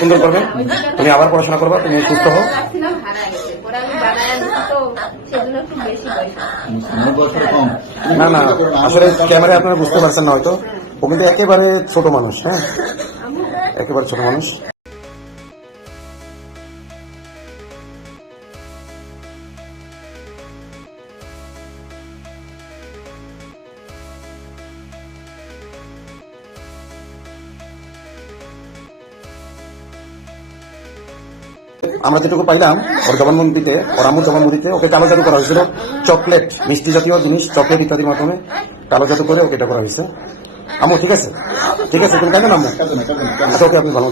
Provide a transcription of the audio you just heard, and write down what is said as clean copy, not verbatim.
সুন্দর করবে, তুমি আবার পড়াশোনা করবা, তুমি সুস্থ হও। না না, আসলে ক্যামেরায় আপনারা বুঝতে পারছেন না হয়তো, ও কিন্তু একেবারে ছোট মানুষ। হ্যাঁ, একেবারে ছোট মানুষ। আমরা যেটুকু পাইলাম ওর জবানবন্দিতে, ওর আম্মুর জবানবন্দিতে ওকে কালো জাদু করা হয়েছিল। চকলেট, মিষ্টি জাতীয় জিনিস, চকলেট ইত্যাদির মাধ্যমে কালো জাদু করে ওকে এটা করা হয়েছে। আম্মু ঠিক আছে, ঠিক আছে, তুমি কেন আম্মু? আচ্ছা, ওকে আপনি ভালো